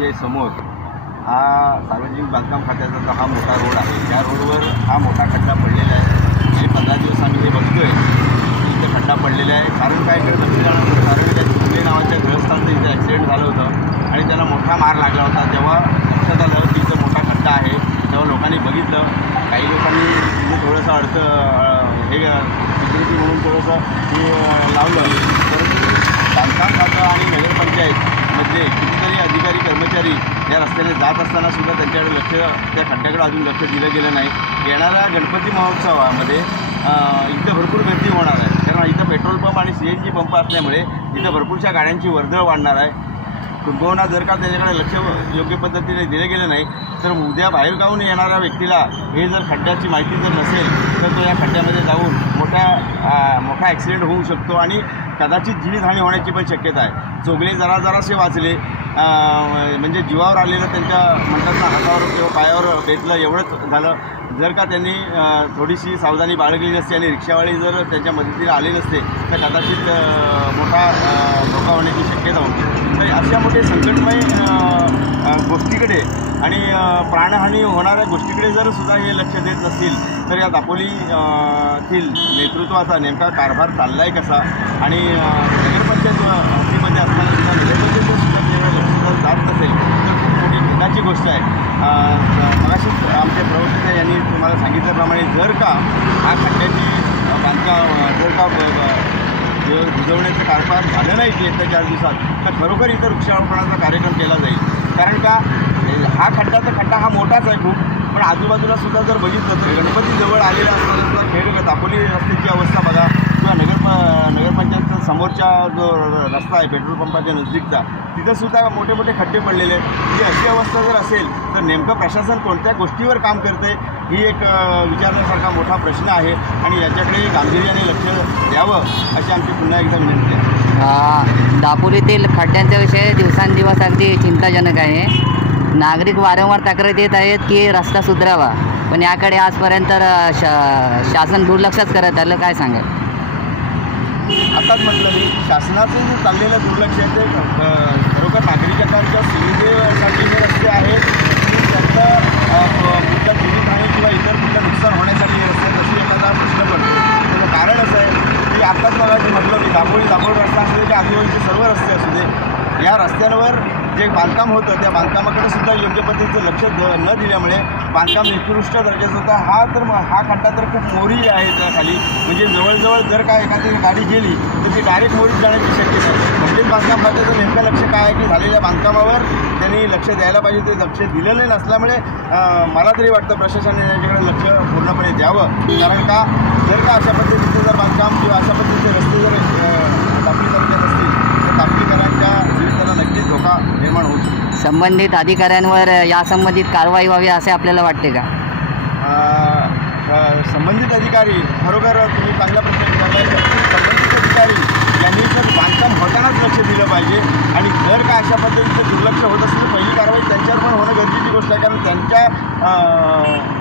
SBI समोर हा सार्वजनिक बांधकाम खात्याचा जो हा मोठा रोड आहे, या रोडवर हा मोठा खड्डा पडलेला आहे आणि 15 दिवस आम्ही हे बघतोय इथे खड्डा पडलेला आहे. कारण काय इकडे लक्ष जाणार होतं, कारण त्या फुले नावाच्या ग्रहस्थांचं इथे ॲक्सिडेंट झालं होतं आणि त्याला मोठा मार लागला होता. जेव्हा लक्षात आलं की इथं मोठा खड्डा आहे तेव्हा लोकांनी बघितलं. काही लोकांनी तिथे थोडंसं हे सिक्युरिटी म्हणून थोडंसं लावलं, परंतु बांधकाम खातं आणि नगरपंचायतमधले कितीतरी अधिकारी कर्मचारी या रस्त्याने जात असताना सुद्धा त्यांच्याकडे त्या खड्ड्याकडे अजून लक्ष दिलं गेलं नाही. येणाऱ्या गणपती महोत्सवामध्ये इथं भरपूर गर्दी होणार आहे, कारण इथं पेट्रोल पंप आणि CNG पंप असल्यामुळे इथं भरपूरशा गाड्यांची वर्दळ वाढणार आहे. किंबहुना जर का त्याच्याकडे लक्ष योग्य पद्धतीने दिलं गेलं नाही तर उद्या बाहेरगावून येणाऱ्या व्यक्तीला हे जर खड्ड्याची माहिती जर नसेल तर तो या खड्ड्यामध्ये जाऊन मोठा ॲक्सिडेंट होऊ शकतो आणि कदाचित जीवितहानी होण्याची पण शक्यता आहे. चोगले जरासे वाचले, म्हणजे जीवावर आलेलं त्यांच्या म्हणतात ना हातावर किंवा पायावर बेतलं एवढंच झालं. जर का त्यांनी थोडीशी सावधानी बाळगली नसती आणि रिक्षावाले जर त्यांच्या मदतीला आले नसते तर कदाचित मोठा धोका होण्याची शक्यता होती. तर अशा मोठे संकटमय गोष्टीकडे आणि प्राणहानी होणाऱ्या गोष्टीकडे जर सुद्धा हे लक्ष देत नसतील तर या दापोलीतील नेतृत्वाचा नेमका कारभार चालला आहे कसा आणि नगरपंचायत हद्दीमध्ये असताना सुद्धा नगरपंचायत सुद्धा लक्ष जात नसेल तर खूप मोठी चिंताची गोष्ट आहे. मगाशीच आमच्या प्रवक्ते यांनी तुम्हाला सांगितल्याप्रमाणे जर का हा खड्ड्याची बुजवण्याचं कारभार झालं नाही येत्या 4 दिवसात तर खरोखर इथं वृक्षारोपणाचा कार्यक्रम केला जाईल. कारण का हा खड्डा हा मोठाच आहे खूप, पण आजूबाजूला सुद्धा जर बघितलं तर गणपती जवळ आलेला असताना सुद्धा खेड दापोली रस्त्याची अवस्था बघा किंवा नगरपंचायतचा समोरचा जो रस्ता आहे पेट्रोल पंपाच्या नजदीकचा तिथंसुद्धा मोठे मोठे खड्डे पडलेले आहेत. ही अशी अवस्था जर असेल तर नेमकं प्रशासन कोणत्या गोष्टीवर काम करते ही एक विचारण्यासारखा मोठा प्रश्न आहे आणि याच्याकडे गांभीर्याने लक्ष द्यावं अशी आमची पुन्हा एकदा विनंती आहे. दापोलीतील खड्ड्यांचा विषय दिवसांदिवस अगदी चिंताजनक आहे. नागरिक वारंवार तक्रार देत आहेत की रस्ता सुधारावा, पण याकडे आजपर्यंत शासन दुर्लक्षच करत आलं. काय सांगाल? आताच म्हटलं मी शासनाचं जे चाललेलं दुर्लक्ष आहे ते खरोखर नागरिकांच्या सुविधेसाठी हे रस्ते आहेत की त्यांचं कुठल्या जीवितहानी किंवा इतर कुठलं नुकसान होण्यासाठी हे रस्ते तशी एखादा प्रश्न पडतो. त्याचं कारण असं आहे की आत्ताच मला जे म्हटलं मी दापोली रस्ता असू दे की आजूबाजूचे सर्व रस्ते असू दे या रस्त्यांवर जे बांधकाम होतं त्या बांधकामाकडे सुद्धा योग्य पद्धतीचं लक्ष न दिल्यामुळे बांधकाम निकृष्ट दर्जाचं होता. हा खड्डा तर खूप मोरी आहे त्याखाली, म्हणजे जवळजवळ जर का एखादी गाडी गेली तर ती डायरेक्ट मोरीत जाण्याची शक्यता आहे. म्हणजेच बांधकाम खात्याचं नेमकं लक्ष काय आहे की झालेल्या बांधकामावर त्यांनी लक्ष द्यायला पाहिजे, ते लक्ष दिलेलं नसल्यामुळे मला तरी वाटतं प्रशासनाने याच्याकडे लक्ष पूर्णपणे द्यावं. कारण का जर का अशा पद्धतीचे जर बांधकाम किंवा अशा पद्धतीचे रस्ते जर दापोली तालुक्यात असतील तर दापोलीकरांच्या जीविताला नक्कीच धोका निर्माण होऊ शकतो. संबंधित अधिकाऱ्यांवर यासंबंधित कारवाई व्हावी असे आपल्याला वाटते का? संबंधित अधिकारी खरोखर तुम्ही चांगला प्रश्न विचारला. संबंधित अधिकारी यांनी जर बांधकाम होतानाच लक्ष दिलं पाहिजे आणि जर का अशा पद्धतीचं दुर्लक्ष होत असेल तर पहिली कारवाई त्यांच्यावर पण होणं गरजेची गोष्ट आहे, कारण त्यांच्या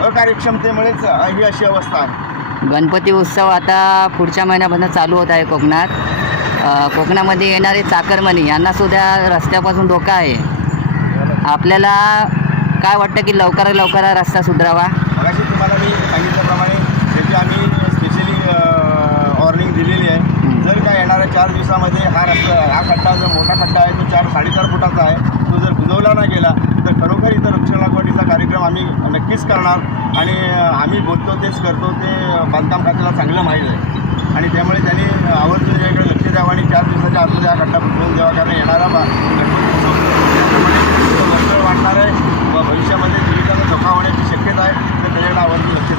अकार्यक्षमतेमुळेच ही अशी अवस्था आहे. गणपती उत्सव आता पुढच्या महिन्यापासून चालू होत आहे कोकणात. कोकणामध्ये येणारे चाकरमानी यांनासुद्धा रस्त्यापासून धोका आहे. आपल्याला काय वाटतं की लवकर रस्ता सुधारावा? मगाशी तुम्हाला मी सांगितल्याप्रमाणे त्याची आम्ही स्पेशली वॉर्निंग दिलेली आहे. जर का येणाऱ्या 4 दिवसामध्ये हा खड्डा जो मोठा खड्डा आहे तो 4-4.5 फुटाचा आहे, तो जर बुजवला नाही गेला तर खरोखर इथं वृक्ष लागवडीचा कार्यक्रम आम्ही नक्कीच करणार आणि आम्ही बोलतो तेच करतो ते बांधकाम खात्याला चांगलं माहीत आहे आणि त्यामुळे त्यांनी आवर्जून याकडे लक्ष द्यावं आणि 4 दिवसाच्या आतमध्ये हा खड्डा बुजवून द्यावा. कारण येणारा गणपती उत्सव वाढणार आहे व भविष्यामध्ये जीविताचा धोका होण्याची शक्यता आहे, तर त्याच्याकडे आवर्जून लक्ष